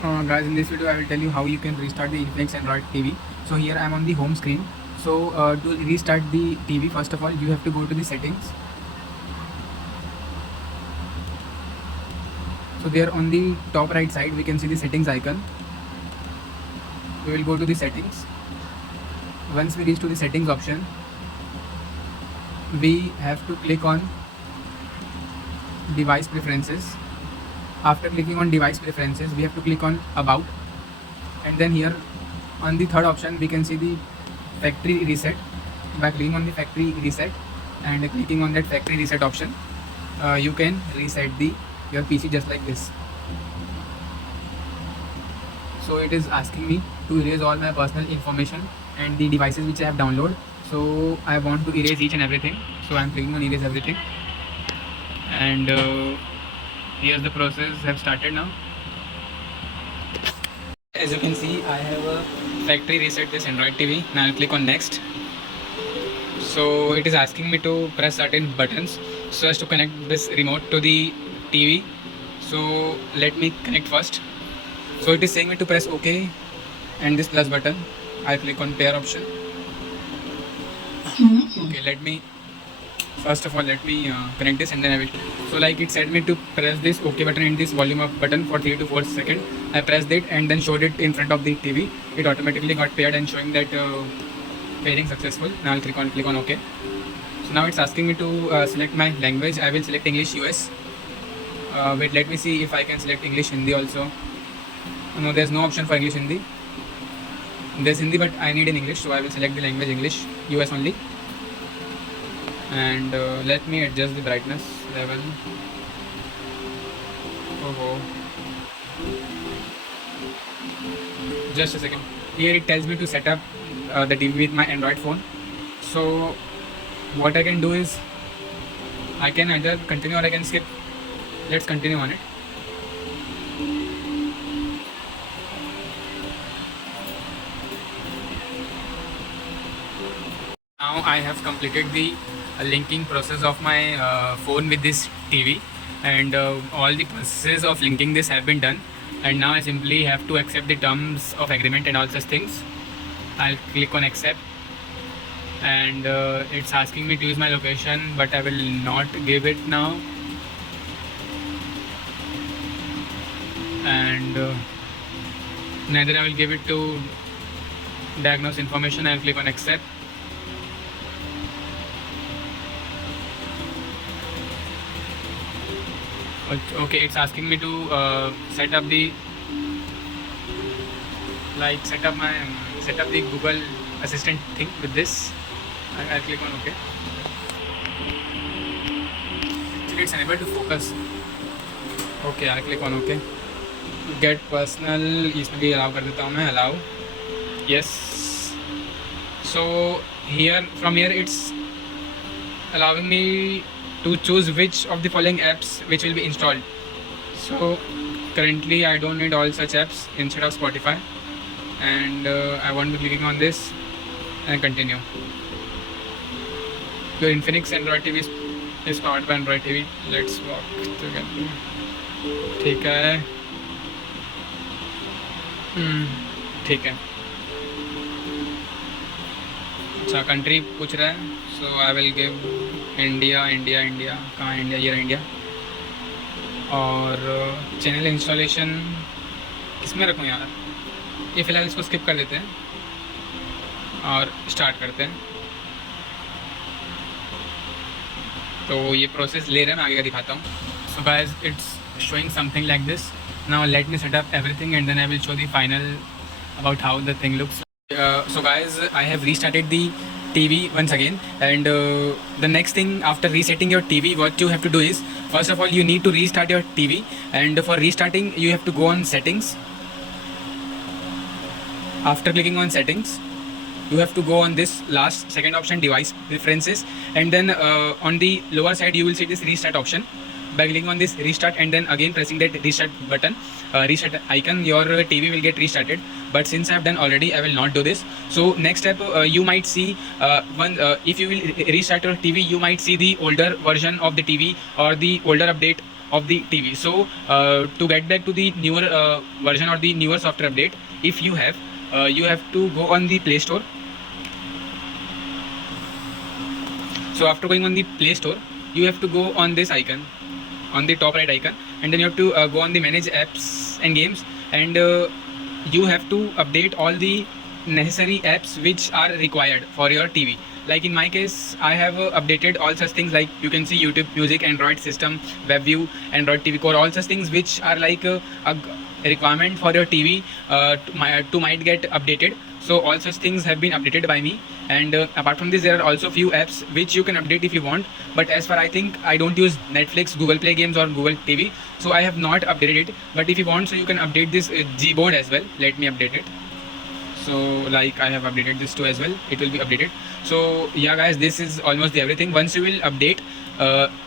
Guys, in this video I will tell you how you can restart the Infinix Android TV. So here I am on the home screen. So to restart the TV, first of all you have to go to the settings. So there on the top right side we can see the settings icon. We will go to the settings. Once we reach to the settings option, we have to click on device preferences. After clicking on device preferences, we have to click on about, and then here on the third option we can see the factory reset. By clicking on the factory reset and clicking on that factory reset option, you can reset your PC just like this. So it is asking me to erase all my personal information and the devices which I have downloaded. So I want to erase each and everything, so I am clicking on erase everything, and here's the process have started now. As you can see, I have a factory reset this Android TV. Now I'll click on next. So it is asking me to press certain buttons so as to connect this remote to the TV. So let me connect first. So it is saying me to press OK and this plus button. I'll click on pair option. Okay, let me connect this and then I will. So like it said me to press this OK button and this volume up button for 3 to 4 seconds. I pressed it and then showed it in front of the TV. It automatically got paired and showing that pairing successful. Now I'll click on OK. So now it's asking me to select my language. I will select English US. Wait, let me see if I can select English Hindi also. No, there's no option for English Hindi. There's Hindi, but I need in English, so I will select the language English US only. And let me adjust the brightness level. Oh, just a second. Here it tells me to set up the TV with my Android phone. So what I can do is I can either continue or I can skip. Let's continue on it. Now I have completed the linking process of my phone with this TV, and all the processes of linking this have been done, and now I simply have to accept the terms of agreement and all such things. I'll click on accept, and it's asking me to use my location, but I will not give it now. And neither I will give it to diagnose information. I'll click on accept. Okay, it's asking me to set up the Google Assistant thing with this. I'll click on OK. Actually, it's unable to focus. Okay, I'll click on OK. Get personal इसमें भी allow कर देता हूँ मैं, allow. Yes. So from here it's allowing me to choose which of the following apps which will be installed. So currently I don't need all such apps instead of Spotify, and I want to be clicking on this and continue. Your Infinix Android TV is powered by Android TV. Let's walk together. ठीक है. ठीक है. अच्छा, country पूछ रहा है, सो I will give India. कहाँ India? ये इंडिया. और चैनल इंस्टॉलेशन किस में रखूँ यार? ये फ़िलहाल इसको स्किप कर देते हैं और स्टार्ट करते हैं. तो ये प्रोसेस ले रहे हैं, मैं आगे का दिखाता हूँ. So guys, it's showing something like this. Now let me set up everything and then I will show the final about how the thing looks. So guys, I have restarted the TV once again, and the next thing after resetting your TV, what you have to do is, first of all you need to restart your TV, and for restarting you have to go on settings. After clicking on settings, you have to go on this second option, device preferences, and then on the lower side you will see this restart option. By clicking on this restart and then again pressing that restart button, restart icon, your TV will get restarted. But since I have done already, I will not do this. So next step, you might see if you will restart your TV, you might see the older version of the TV or the older update of the TV. So to get back to the newer version or the newer software update, if you have to go on the Play Store. So after going on the Play Store, you have to go on this icon, on the top right icon, and then you have to go on the manage apps and games, and you have to update all the necessary apps which are required for your TV. Like in my case, I have updated all such things, like you can see YouTube Music, Android System, WebView, Android TV Core, all such things which are like a requirement for your TV to might get updated. So all such things have been updated by me, and apart from this, there are also few apps which you can update if you want. But as far I think, I don't use Netflix, Google Play Games, or Google TV, so I have not updated it. But if you want, so you can update this Gboard as well. Let me update it. So like I have updated this too as well, it will be updated. So yeah guys, this is almost everything. Once you will update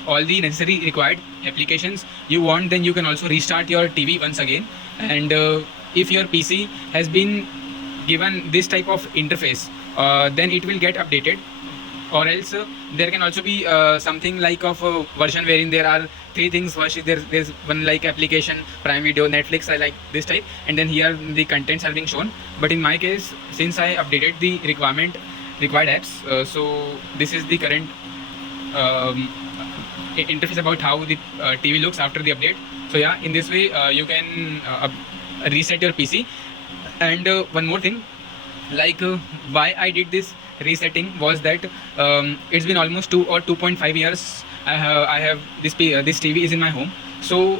all the necessary required applications you want, then you can also restart your TV once again. And if your PC has been given this type of interface, then it will get updated. Or else there can also be something like of a version wherein there are three things. First is there's one like application, Prime Video, Netflix, I like this type, and then here the contents are being shown. But in my case, since I updated the required apps, so this is the current interface about how the TV looks after the update. So yeah, in this way you can reset your PC. And one more thing, like why I did this resetting was that it's been almost 2 or 2.5 years I have this TV is in my home. So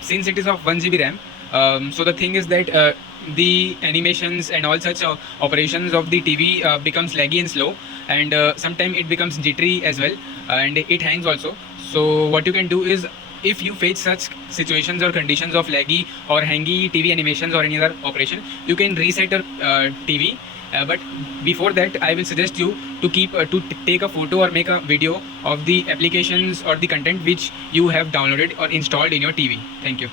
since it is of 1 GB RAM, so the thing is that the animations and all such operations of the TV becomes laggy and slow, and sometimes it becomes jittery as well, and it hangs also. So what you can do is, if you face such situations or conditions of laggy or hangy TV animations or any other operation, you can reset your TV. But before that, I will suggest you to take a photo or make a video of the applications or the content which you have downloaded or installed in your TV. Thank you.